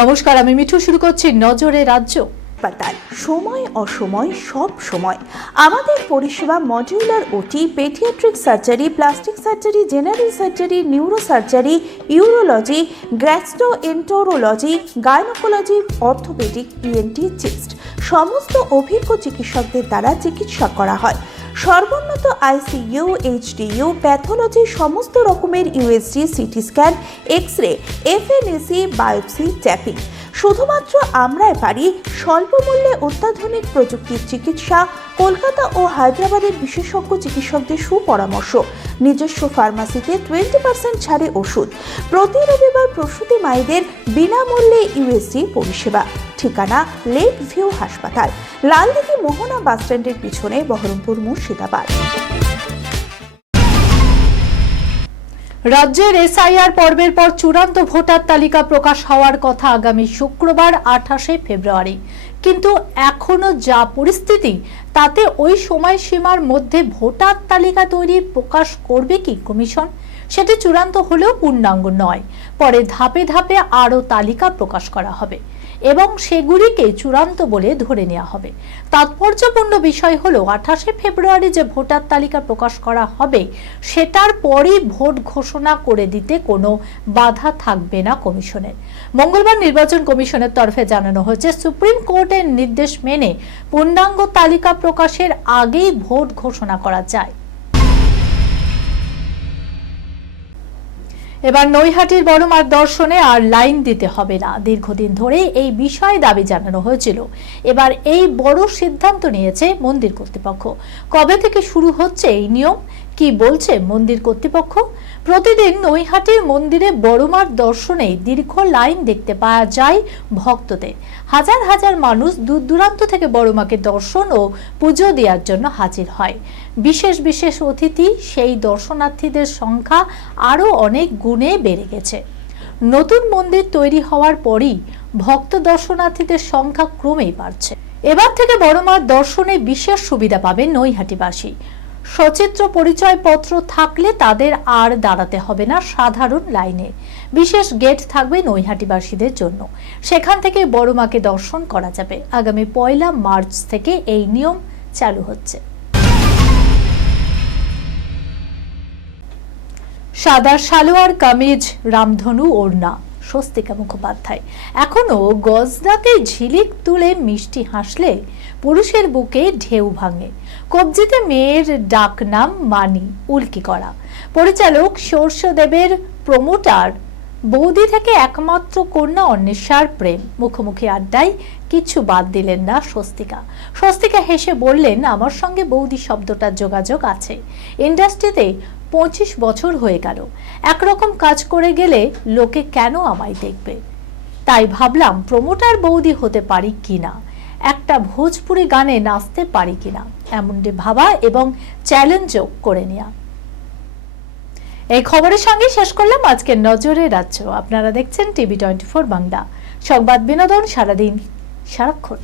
নমস্কার, আমি মিঠু। শুরু করছি নজরে রাজ্য। হাসপাতাল সময় অসময় সব সময় আমাদের পরিষেবা modular OT, paediatric surgery, plastic surgery, general surgery, neuro surgery, urology, gastroenterology, gynaecology, orthopaedic, ENT, chest সমস্ত অভিজ্ঞ চিকিৎসকদের দ্বারা চিকিৎসা করা হয়। সর্বোন্নত আইসিইউ, এইচডিইউ, প্যাথোলজি, সমস্ত রকমের USG, CT scan, X ray, FNAC, biopsy, tapping. শুধুমাত্র আমরাই পারি স্বল্প মূল্যে অত্যাধুনিক প্রযুক্তির চিকিৎসা। কলকাতা ও হায়দ্রাবাদের বিশেষজ্ঞ চিকিৎসকদের সুপরামর্শ। নিজস্ব ফার্মাসিতে 20% ছাড়ে ওষুধ। প্রতি রবিবার প্রসূতি মায়েদের বিনামূল্যে ইউএসজি পরিষেবা। ঠিকানা লেক ভিউ হাসপাতাল, লালদিঘি মোহনা বাসস্ট্যান্ডের পিছনে, বহরমপুর, মুর্শিদাবাদ। রাজ্যের এসআইআর পর্বের পর চূড়ান্ত ভোটার তালিকা প্রকাশ হওয়ার কথা আগামী শুক্রবার 28শে ফেব্রুয়ারি। কিন্তু এখনো যা পরিস্থিতি, তাতে ওই সময়সীমার মধ্যে ভোটার তালিকা তৈরি প্রকাশ করবে কি কমিশন? সেটি চূড়ান্ত হলেও পূর্ণাঙ্গ নয়। পরে ধাপে ধাপে আরও তালিকা প্রকাশ করা হবে এবং সেগুলিকে চূড়ান্ত বলে ধরে নেওয়া হবে। তাৎপর্যপূর্ণ বিষয় হলো 28শে ফেব্রুয়ারি যে ভোটার তালিকা প্রকাশ করা হবে, সেটার পরই ভোট ঘোষণা করে দিতে কোনো বাধা থাকবে না কমিশনের। মঙ্গলবার নির্বাচন কমিশনের তরফে জানানো হয়েছে, সুপ্রিম কোর্টের নির্দেশ মেনে পূর্ণাঙ্গ তালিকা প্রকাশের আগেই ভোট ঘোষণা করা যায়। এবার নৈহাটির বড় মার দর্শনে আর লাইন দিতে হবে না। দীর্ঘদিন ধরে এই বিষয়ে দাবি জানানো হয়েছিল। এবার এই বড় সিদ্ধান্ত নিয়েছে মন্দির কর্তৃপক্ষ। কবে থেকে শুরু হচ্ছে এই নিয়ম, কি বলছে মন্দির কর্তৃপক্ষ? প্রতিদিন নৈহাটির মন্দিরে বড় মার দর্শনে দীর্ঘ লাইন দেখতে পাওয়া যায় ভক্তদের। হাজার হাজার মানুষ দূর দূরান্ত থেকে বড় মাকে দর্শন ও পুজো দেওয়ার জন্য হাজির হয়। বিশেষ বিশেষ অতিথি, সেই দর্শনার্থীদের সংখ্যা আরও অনেক গুণে বেড়ে গেছে। নতুন মন্দির তৈরি হওয়ার পরই ভক্ত দর্শনার্থীদের সংখ্যা ক্রমেই বাড়ছে। এবার থেকে বড় মার দর্শনে বিশেষ সুবিধা পাবেন নৈহাটিবাসী। সচিত্র পরিচয়পত্র থাকলে তাদের আর দাঁড়াতে হবে না সাধারণ লাইনে। বিশেষ গেট থাকবে নৈহাটিবাসীদের জন্য। সেখান থেকে বড় মাকে দর্শন করা যাবে। আগামী 1 মার্চ থেকে এই নিয়ম চালু হচ্ছে। সাদা সালোয়ার কামিজ, রামধনু ওড়না, স্বস্তিকা মুখোপাধ্যায়। এখনো গজদাতে ঝিলিক তুলে মিষ্টি হাসলে পুরুষের বুকে ঢেউ ভাঙে। কবজিতে মেয়ের ডাক নাম মানি, উল্কি করা। পরিচালক সূর্যদেবের প্রমোটার বৌদি থেকে একমাত্র কন্যা অন্বেষার প্রেম। মুখোমুখি আড্ডায় কিছু বাদ দিলেন না স্বস্তিকা। স্বস্তিকা হেসে বললেন, আমার সঙ্গে বৌদি শব্দটার যোগাযোগ আছে। ইন্ডাস্ট্রিতে 25 বছর হয়ে গেল। একরকম কাজ করে গেলে লোকে কেন আমায় দেখবে, তাই ভাবলাম প্রমোটার বৌদি হতে পারি কিনা, একটা ভোজপুরি গানে নাচতে পারি কিনা, এমনটি ভাবা এবং চ্যালেঞ্জও করে নেওয়া। এই খবরের সঙ্গে শেষ করলাম আজকের নজরে রাজ্য। আপনারা দেখছেন টিভি 24 বাংলা, সংবাদ বিনোদন সারাদিন সারাক্ষণ।